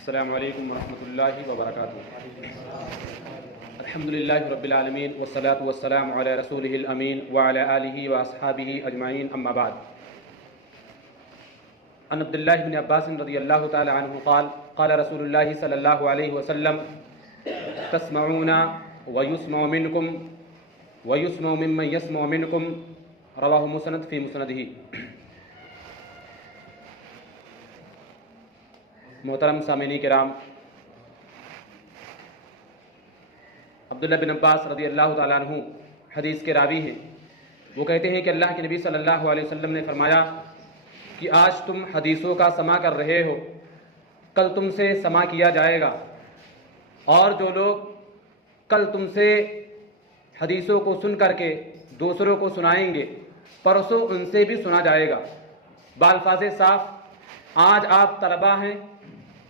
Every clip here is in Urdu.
السلام علیکم ورحمۃ اللہ وبرکاتہ۔ الحمدللہ رب العالمین والصلاة والسلام علی رسولہ الامین وعلی آلہ واصحابہ اجمعین، اما بعد۔ عن عبداللہ بن عباس رضی اللہ تعالی عنہ قال قال رسول اللہ صلی اللہ علیہ وسلم تسمعون ویسمع منکم ویسمع ممن یسمع منکم، رواہ مسند فی مسندہ۔ محترم سامعین کرام، عبداللہ بن عباس رضی اللہ تعالیٰ عنہ حدیث کے راوی ہیں۔ وہ کہتے ہیں کہ اللہ کے نبی صلی اللہ علیہ وسلم نے فرمایا کہ آج تم حدیثوں کا سماع کر رہے ہو، کل تم سے سماع کیا جائے گا، اور جو لوگ کل تم سے حدیثوں کو سن کر کے دوسروں کو سنائیں گے، پرسوں ان سے بھی سنا جائے گا۔ بالفاظ صاف، آج آپ طلباء ہیں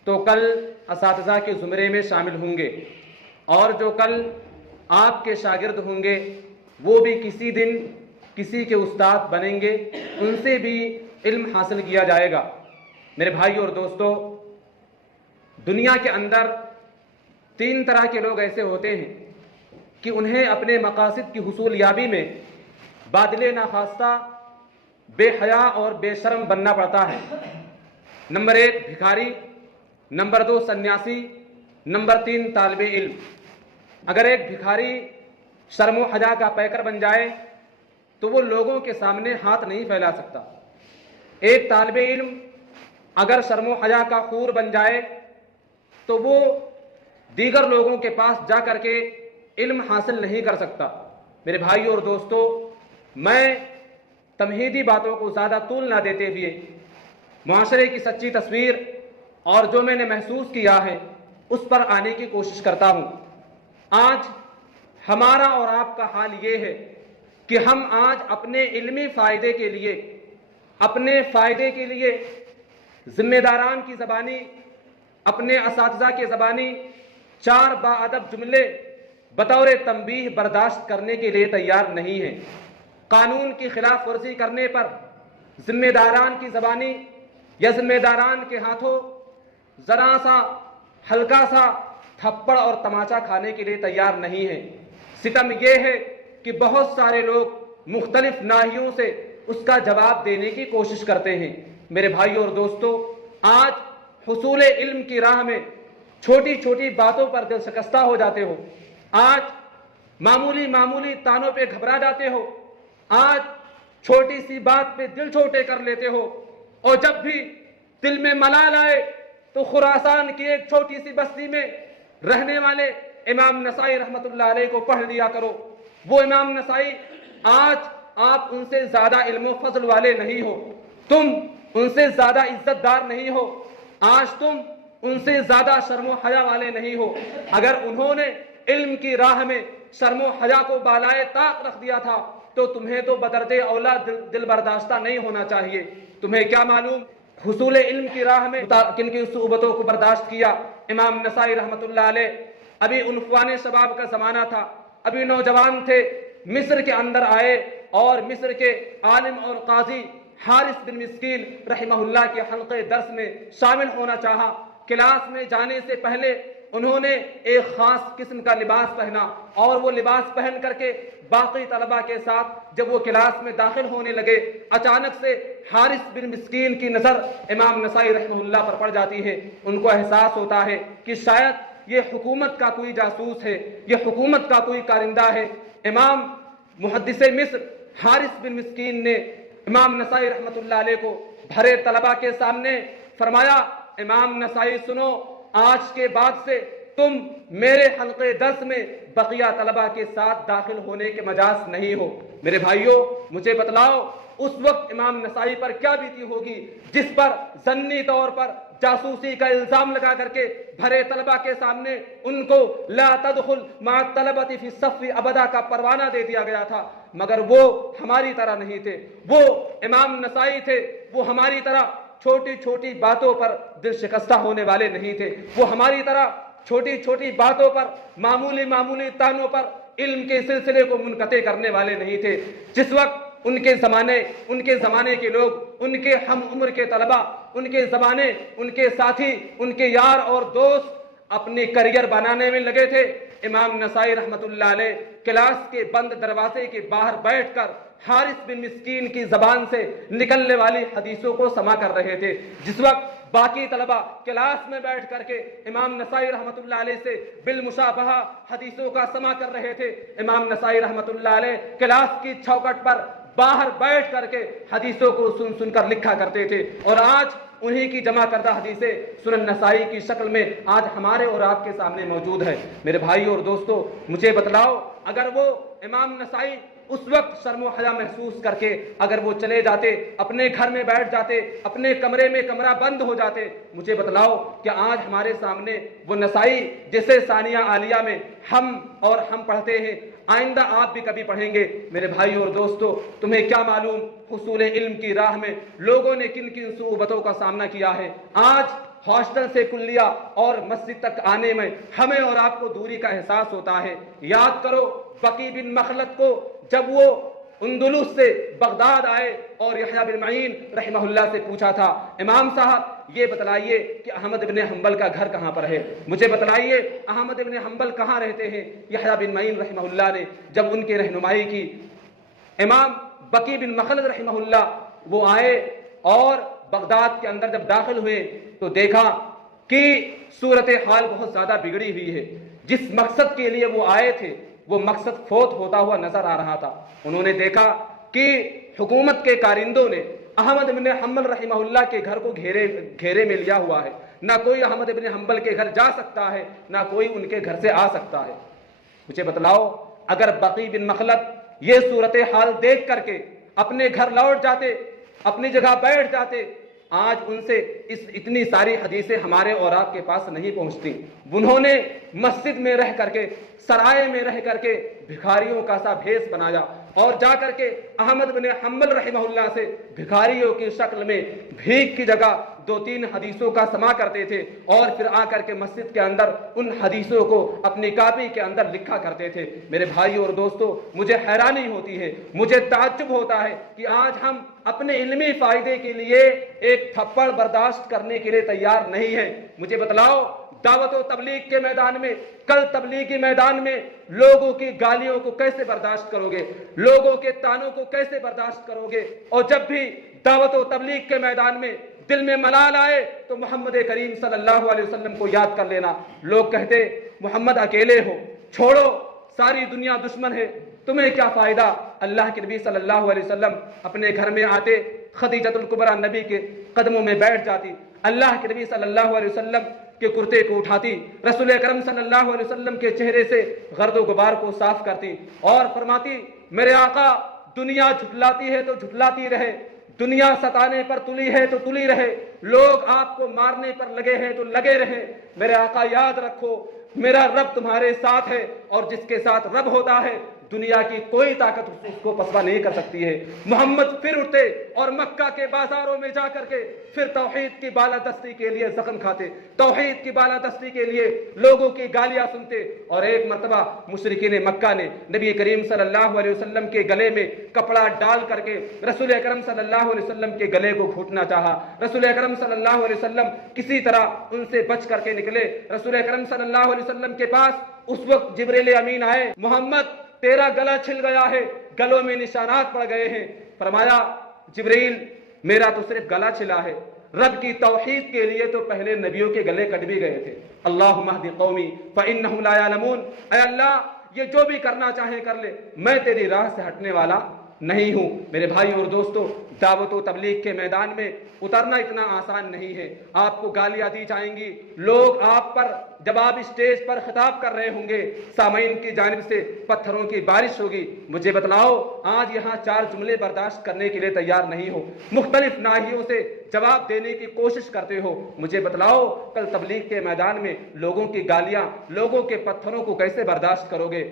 تو کل اساتذہ کے زمرے میں شامل ہوں گے، اور جو کل آپ کے شاگرد ہوں گے وہ بھی کسی دن کسی کے استاد بنیں گے، ان سے بھی علم حاصل کیا جائے گا۔ میرے بھائیو اور دوستو، دنیا کے اندر تین طرح کے لوگ ایسے ہوتے ہیں کہ انہیں اپنے مقاصد کی حصول یابی میں بادل ناخواستہ بے حیا اور بے شرم بننا پڑتا ہے۔ نمبر 1 بھکاری، نمبر 2 سنیاسی، نمبر 3 طالب علم۔ اگر ایک بھکاری شرم و حیا کا پیکر بن جائے تو وہ لوگوں کے سامنے ہاتھ نہیں پھیلا سکتا۔ ایک طالب علم اگر شرم و حیا کا خور بن جائے تو وہ دیگر لوگوں کے پاس جا کر کے علم حاصل نہیں کر سکتا۔ میرے بھائیو اور دوستو، میں تمہیدی باتوں کو زیادہ طول نہ دیتے ہوئے معاشرے کی سچی تصویر اور جو میں نے محسوس کیا ہے اس پر آنے کی کوشش کرتا ہوں۔ آج ہمارا اور آپ کا حال یہ ہے کہ ہم آج اپنے علمی فائدے کے لیے ذمہ داران کی زبانی، اپنے اساتذہ کے زبانی 4 باادب جملے بطور تنبیہ برداشت کرنے کے لیے تیار نہیں ہیں۔ قانون کی خلاف ورزی کرنے پر ذمہ داران کی زبانی یا ذمہ داران کے ہاتھوں ذرا سا ہلکا سا تھپڑ اور تماچا کھانے کے لیے تیار نہیں ہے۔ ستم یہ ہے کہ بہت سارے لوگ مختلف ناحیوں سے اس کا جواب دینے کی کوشش کرتے ہیں۔ میرے بھائیو اور دوستو، آج حصول علم کی راہ میں چھوٹی چھوٹی باتوں پر دل شکستہ ہو جاتے ہو، آج معمولی تانوں پہ گھبرا جاتے ہو، آج چھوٹی سی بات پہ دل چھوٹے کر لیتے ہو، اور جب بھی دل میں ملال آئے تو خراسان کی ایک چھوٹی سی بستی میں رہنے والے امام نسائی رحمۃ اللہ علیہ کو پڑھ لیا کرو۔ وہ امام نسائی، آج آپ ان سے زیادہ علم و فضل والے نہیں ہو، تم ان سے زیادہ عزت دار نہیں ہو، آج تم ان سے زیادہ شرم و حیا والے نہیں ہو۔ اگر انہوں نے علم کی راہ میں شرم و حیا کو بالائے طاق رکھ دیا تھا تو تمہیں تو بدرد اولا دل برداشتہ نہیں ہونا چاہیے۔ تمہیں کیا معلوم حصول علم کی راہ میں کن کی صعوبتوں کو برداشت کیا۔ امام نسائی رحمۃ اللہ علیہ ابھی عنفوان شباب کا زمانہ تھا، ابھی نوجوان تھے، مصر کے اندر آئے اور مصر کے عالم اور قاضی حارث بن مسکین رحمہ اللہ کے حلقے درس میں شامل ہونا چاہا۔ کلاس میں جانے سے پہلے انہوں نے ایک خاص قسم کا لباس پہنا، اور وہ لباس پہن کر کے باقی طلباء کے ساتھ جب وہ کلاس میں داخل ہونے لگے، اچانک سے حارث بن مسکین کی نظر امام نسائی رحمہ اللہ پر پڑ جاتی ہے۔ ان کو احساس ہوتا ہے کہ شاید یہ حکومت کا کوئی جاسوس ہے، یہ حکومت کا کوئی کارندہ ہے۔ امام محدث مصر حارث بن مسکین نے امام نسائی رحمۃ اللہ علیہ کو بھرے طلباء کے سامنے فرمایا، امام نسائی سنو، آج کے بعد سے تم میرے حلقے درس میں بقیہ طلباء کے ساتھ داخل ہونے کے مجاز نہیں ہو۔ میرے بھائیوں، مجھے بتلاؤ اس وقت امام نسائی پر کیا بیتی ہوگی جس پر ضمنی طور پر جاسوسی کا الزام لگا کر کے بھرے طلباء کے سامنے ان کو لا تدخل مع الطلبۃ فی الصف ابدا کا پروانہ دے دیا گیا تھا۔ مگر وہ ہماری طرح نہیں تھے، وہ امام نسائی تھے، وہ ہماری طرح چھوٹی چھوٹی باتوں پر دل شکستہ ہونے والے نہیں تھے، وہ ہماری طرح چھوٹی چھوٹی باتوں پر معمولی تانوں پر علم کے سلسلے کو منقطع کرنے والے نہیں تھے۔ جس وقت ان کے زمانے کے لوگ، ان کے ہم عمر کے طلباء ان کے زمانے، ان کے ساتھی، ان کے یار اور دوست اپنے کریئر بنانے میں لگے تھے۔ امام نسائی رحمۃ اللہ علیہ کلاس کے بند دروازے کے باہر بیٹھ کر حارث بن مسکین کی زبان سے نکلنے والی حدیثوں کو سما کر رہے تھے۔ جس وقت باقی طلبہ کلاس میں بیٹھ کر کے امام نسائی رحمۃ اللہ علیہ سے بالمشابہہ حدیثوں کا سما کر رہے تھے، امام نسائی رحمۃ اللہ علیہ کلاس کی چوکھٹ پر باہر بیٹھ کر کے حدیثوں کو سن سن کر لکھا کرتے تھے، اور آج انہی کی جمع کردہ حدیثیں سنن نسائی کی شکل میں آج ہمارے اور آپ کے سامنے موجود ہے۔ میرے بھائیوں اور دوستو، مجھے بتلاؤ، اگر وہ امام نسائی اس وقت شرم و حیا محسوس کر کے اگر وہ چلے جاتے، اپنے گھر میں بیٹھ جاتے، اپنے کمرے میں کمرہ بند ہو جاتے، مجھے بتلاؤ کہ آج ہمارے سامنے وہ نسائی جسے ثانیہ عالیہ میں ہم پڑھتے ہیں، آئندہ آپ بھی کبھی پڑھیں گے۔ میرے بھائیوں اور دوستو، تمہیں کیا معلوم حصول علم کی راہ میں لوگوں نے کن کن صعوبتوں کا سامنا کیا ہے۔ آج ہاسٹل سے کلیہ اور مسجد تک آنے میں ہمیں اور آپ کو دوری کا احساس ہوتا ہے۔ یاد کرو بقی بن مخلد کو جب وہ اندلس سے بغداد آئے اور یحییٰ بن معین رحمہ اللہ سے پوچھا تھا، امام صاحب یہ بتلائیے کہ احمد بن حنبل کا گھر کہاں پر ہے، مجھے بتلائیے احمد بن حنبل کہاں رہتے ہیں۔ یحییٰ بن معین رحمہ اللہ نے جب ان کی رہنمائی کی، امام بقی بن مخلد رحمہ اللہ وہ آئے اور بغداد کے اندر جب داخل ہوئے تو دیکھا کہ صورتحال بہت زیادہ بگڑی ہوئی ہے۔ جس مقصد کے لیے وہ آئے تھے وہ مقصد فوت ہوتا ہوا نظر آ رہا تھا۔ انہوں نے دیکھا کہ حکومت کے کارندوں نے احمد بن حنبل رحمہ اللہ کے گھر کو گھیرے میں لیا ہوا ہے، نہ کوئی احمد بن حنبل کے گھر جا سکتا ہے، نہ کوئی ان کے گھر سے آ سکتا ہے۔ مجھے بتلاؤ، اگر بقی بن مخلد یہ صورتحال دیکھ کر کے اپنے گھر لوٹ جاتے، اپنی جگہ بیٹھ جاتے، آج ان سے اتنی ساری حدیثیں ہمارے اور آپ کے پاس نہیں پہنچتی۔ انہوں نے مسجد میں رہ کر کے، سرائے میں رہ کر کے بھکاریوں کا سا بھیس بنایا اور جا کر کے احمد بن حنبل رحمہ اللہ سے بھکاریوں کی شکل میں بھیک کی جگہ 2-3 حدیثوں کا سما کرتے تھے، اور پھر آ کر کے مسجد کے اندر ان حدیثوں کو اپنی کاپی کے اندر لکھا کرتے تھے۔ میرے بھائیوں اور دوستو، مجھے حیرانی ہوتی ہے، مجھے تعجب ہوتا ہے کہ آج ہم اپنے علمی فائدے کے لیے ایک تھپڑ برداشت کرنے کے لیے تیار نہیں ہیں۔ مجھے بتلاؤ، دعوت و تبلیغ کے میدان میں، کل تبلیغی میدان میں لوگوں کی گالیوں کو کیسے برداشت کرو گے، لوگوں کے طعنوں کو کیسے برداشت کرو گے؟ اور جب بھی دعوت و تبلیغ کے میدان میں دل میں ملال آئے تو محمد کریم صلی اللہ علیہ وسلم کو یاد کر لینا۔ لوگ کہتے محمد اکیلے ہو، چھوڑو، ساری دنیا دشمن ہے، تمہیں کیا فائدہ۔ اللہ کے نبی صلی اللہ علیہ وسلم اپنے گھر میں آتے، خدیجۃ الکبریٰ نبی کے قدموں میں بیٹھ جاتی، اللہ کے نبی صلی اللہ علیہ وسلم کے کرتے کو اٹھاتی، رسول اکرم صلی اللہ علیہ وسلم کے چہرے سے گرد و غبار کو صاف کرتی اور فرماتی، میرے آقا دنیا جھٹلاتی ہے تو جھٹلاتی رہے، دنیا ستانے پر تلی ہے تو تلی رہے، لوگ آپ کو مارنے پر لگے ہیں تو لگے رہے، میرے آقا یاد رکھو میرا رب تمہارے ساتھ ہے، اور جس کے ساتھ رب ہوتا ہے دنیا کی کوئی طاقت اس کو پسپا نہیں کر سکتی ہے۔ محمد پھر اٹھتے اور مکہ کے بازاروں میں جا کر کے پھر توحید کی بالادستی کے لیے زخم کھاتے، توحید کی بالادستی کے لیے لوگوں کی گالیاں سنتے، اور ایک مرتبہ مشرکین مکہ نے نبی کریم صلی اللہ علیہ وسلم کے گلے میں کپڑا ڈال کر کے رسول اکرم صلی اللہ علیہ وسلم کے گلے کو گھونٹنا چاہا۔ رسول اکرم صلی اللہ علیہ وسلم کسی طرح ان سے بچ کر کے نکلے۔ رسول اکرم صلی اللہ علیہ وسلم کے پاس اس وقت جبریل امین آئے، محمد تیرا گلا چھل گیا ہے، گلوں میں نشانات پڑ گئے ہیں۔ فرمایا جبریل میرا تو صرف گلا چھلا ہے، رب کی توحید کے لیے تو پہلے نبیوں کے گلے کٹ بھی گئے تھے۔ اللہم اہد قومی فانہم لا یعلمون، اے اللہ یہ جو بھی کرنا چاہے کر لے، میں تیری راہ سے ہٹنے والا نہیں ہوں۔ میرے بھائی اور دوستو، دعوت و تبلیغ کے میدان میں اترنا اتنا آسان نہیں ہے۔ آپ کو گالیاں دی جائیں گی، لوگ آپ پر جب آپ اسٹیج پر خطاب کر رہے ہوں گے سامعین کی جانب سے پتھروں کی بارش ہوگی۔ مجھے بتلاؤ، آج یہاں 4 جملے برداشت کرنے کے لیے تیار نہیں ہو، مختلف ناحیوں سے جواب دینے کی کوشش کرتے ہو۔ مجھے بتلاؤ کل تبلیغ کے میدان میں لوگوں کی گالیاں، لوگوں کے پتھروں کو کیسے برداشت کرو گے؟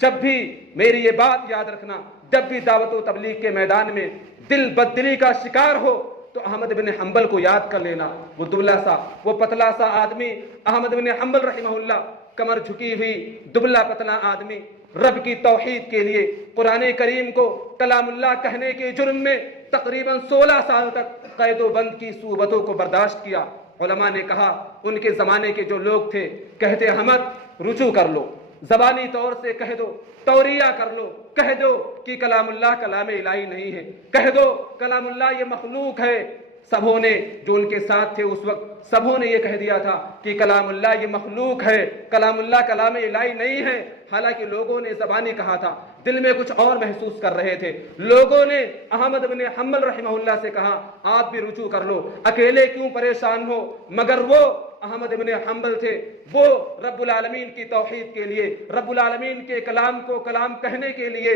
جب بھی میری یہ بات یاد رکھنا، جب بھی دعوت و تبلیغ کے میدان میں دل بدلی کا شکار ہو تو احمد بن حنبل کو یاد کر لینا۔ وہ دبلا سا، وہ پتلا سا آدمی احمد بن حنبل رحمہ اللہ، کمر جھکی ہوئی دبلا پتلا آدمی، رب کی توحید کے لیے قرآن کریم کو کلام اللہ کہنے کے جرم میں تقریباً 16 سال تک قید و بند کی صعوبتوں کو برداشت کیا۔ علماء نے کہا ان کے زمانے کے جو لوگ تھے کہتے احمد رجوع کر لو، زبانی طور سے کہہ دو، توریہ کر لو، کہہ دو کہ کلام اللہ کلام الہی نہیں ہے، کہہ دو کلام اللہ یہ مخلوق ہے۔ سبھوں نے جو ان کے ساتھ تھے اس وقت سبھوں نے یہ کہہ دیا تھا کہ کلام اللہ یہ مخلوق ہے، کلام اللہ کلام الہی نہیں ہے۔ حالانکہ لوگوں نے زبانی کہا تھا، دل میں کچھ اور محسوس کر رہے تھے۔ لوگوں نے احمد بن حنبل رحمہ اللہ سے کہا آپ بھی رجوع کر لو، اکیلے کیوں پریشان ہو؟ مگر وہ احمد بن حنبل تھے، وہ رب العالمین کی توحید کے لیے، رب العالمین کے کلام کو کلام کہنے کے لیے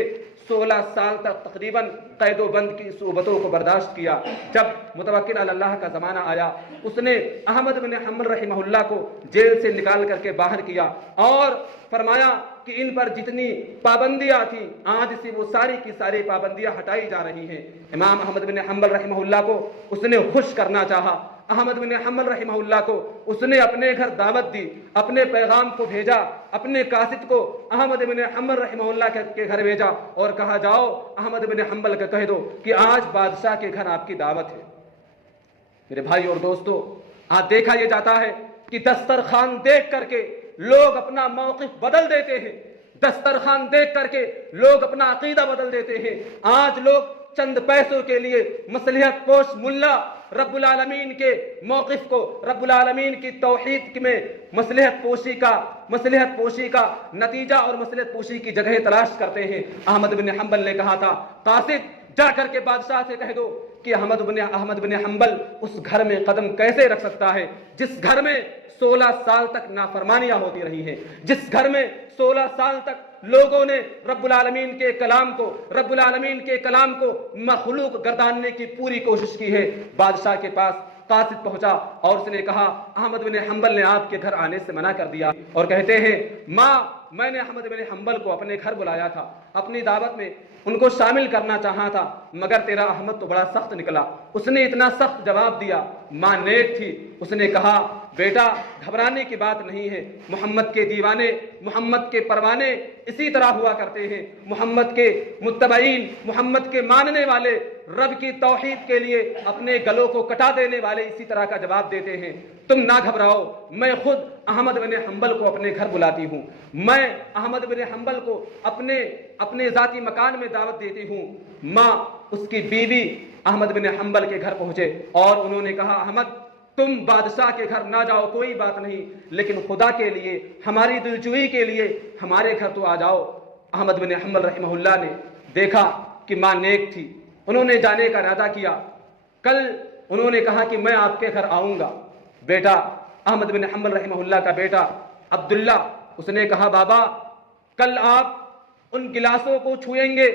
16 سال تک تقریباً قید و بند کی صعوبتوں کو برداشت کیا۔ جب متوکل علی اللہ کا زمانہ آیا، اس نے احمد بن حنبل رحمہ اللہ کو جیل سے نکال کر کے باہر کیا اور فرمایا کہ ان پر جتنی پابندیاں تھیں آج سے وہ ساری کی ساری پابندیاں ہٹائی جا رہی ہیں۔ امام احمد بن حنبل رحمہ اللہ کو اس نے خوش کرنا چاہا۔ احمد بن حنبل رحمہ اللہ کو اس نے اپنے گھر دعوت دی، اپنے پیغام کو بھیجا، اپنے قاصد کو احمد بن حنبل رحمہ اللہ کے گھر بھیجا اور کہا جاؤ احمد بن حنبل کو کہہ دو کہ آج بادشاہ کے گھر آپ کی دعوت ہے۔ میرے بھائی اور دوستو، آج دیکھا یہ جاتا ہے کہ دسترخوان دیکھ کر کے لوگ اپنا موقف بدل دیتے ہیں، دسترخوان دیکھ کر کے لوگ اپنا عقیدہ بدل دیتے ہیں۔ آج لوگ چند پیسوں کے لیے مصلحت پوش ملا رب العالمین کے موقف کو، رب العالمین کی توحید میں مصلحت پوشی کا نتیجہ اور مصلحت پوشی کی جگہ تلاش کرتے ہیں۔ احمد بن حنبل نے کہا تھا قاصد جا کر کے بادشاہ سے کہہ دو کہ احمد بن حنبل اس گھر میں قدم کیسے رکھ سکتا ہے جس گھر میں 16 سال تک نافرمانیاں ہوتی رہی ہیں، جس گھر میں 16 سال تک لوگوں نے رب العالمین کے کلام کو مخلوق گرداننے کی پوری کوشش کی ہے۔ بادشاہ کے پاس قاصد پہنچا اور اس نے کہا احمد بن حنبل نے آپ کے گھر آنے سے منع کر دیا، اور کہتے ہیں میں نے احمد بن حنبل کو اپنے گھر بلایا تھا، اپنی دعوت میں ان کو شامل کرنا چاہا تھا، مگر تیرا احمد تو بڑا سخت نکلا، اس نے اتنا سخت جواب دیا۔ ماں نیک تھی، اس نے کہا بیٹا گھبرانے کی بات نہیں ہے، محمد کے دیوانے، محمد کے پروانے اسی طرح ہوا کرتے ہیں، محمد کے متبعین، محمد کے ماننے والے، رب کی توحید کے لیے اپنے گلوں کو کٹا دینے والے اسی طرح کا جواب دیتے ہیں۔ تم نہ گھبراؤ، میں خود احمد بن حنبل کو اپنے گھر بلاتی ہوں، میں احمد بن حنبل کو اپنے ذاتی مکان میں دعوت دیتی ہوں۔ ماں اس کی بیوی احمد بن حنبل کے گھر پہنچے اور انہوں نے کہا احمد تم بادشاہ کے گھر نہ جاؤ کوئی بات نہیں، لیکن خدا کے لیے، ہماری دلجوئی کے لیے ہمارے گھر تو آ جاؤ۔ احمد بن حنبل رحمہ اللہ نے دیکھا کہ ماں نیک تھی، انہوں نے جانے کا ارادہ کیا۔ کل انہوں نے کہا کہ میں آپ کے گھر آؤں گا۔ بیٹا احمد بن حنبل رحمہ اللہ کا بیٹا عبداللہ، اس نے کہا بابا کل آپ ان گلاسوں کو چھوئیں گے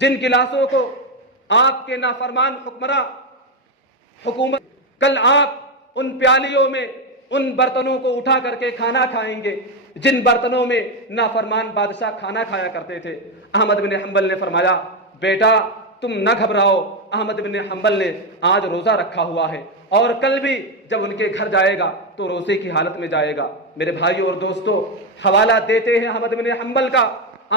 جن گلاسوں کو آپ کے نافرمان حکومت، کل آپ ان پیالیوں میں ان برتنوں کو اٹھا کر کے کھانا کھائیں گے جن برتنوں میں نافرمان بادشاہ کھانا کھایا کرتے تھے۔ احمد بن حنبل نے فرمایا بیٹا تم نہ گھبراؤ، احمد بن حنبل نے آج روزہ رکھا ہوا ہے اور کل بھی جب ان کے گھر جائے گا تو روزے کی حالت میں جائے گا۔ میرے بھائیوں اور دوستوں، حوالہ دیتے ہیں احمد بن حنبل کا،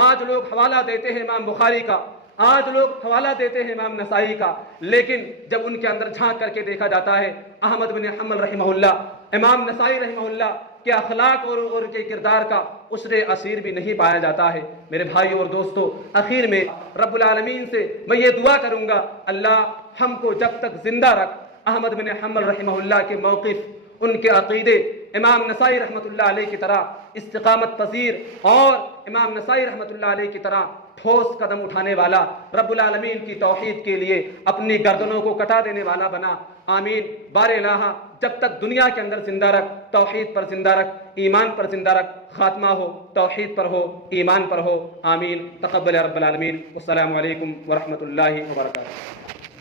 آج لوگ حوالہ دیتے ہیں امام بخاری کا، آج لوگ حوالہ دیتے ہیں امام نسائی کا، لیکن جب ان کے اندر جھانک کر کے دیکھا جاتا ہے احمد بن حنبل رحمہ اللہ، امام نسائی رحمہ اللہ کے اخلاق اور کے کردار کا عشر اثیر بھی نہیں پایا جاتا ہے۔ میرے بھائیوں اور دوستوں، اخیر میں رب العالمین سے میں یہ دعا کروں گا اللہ ہم کو جب تک زندہ رکھ احمد بن حنبل رحمہ اللہ کے موقف، ان کے عقیدے امام نسائی رحمۃ اللہ علیہ کی طرح استقامت پذیر اور امام نسائی رحمۃ اللہ علیہ کی طرح ٹھوس قدم اٹھانے والا، رب العالمین کی توحید کے لیے اپنی گردنوں کو کٹا دینے والا بنا۔ آمین۔ بار الہ جب تک دنیا کے اندر زندہ رکھ، توحید پر زندہ رکھ، ایمان پر زندہ رکھ، خاتمہ ہو توحید پر ہو، ایمان پر ہو۔ آمین۔ تقبل رب العالمین۔ والسلام علیکم ورحمۃ اللہ وبرکاتہ۔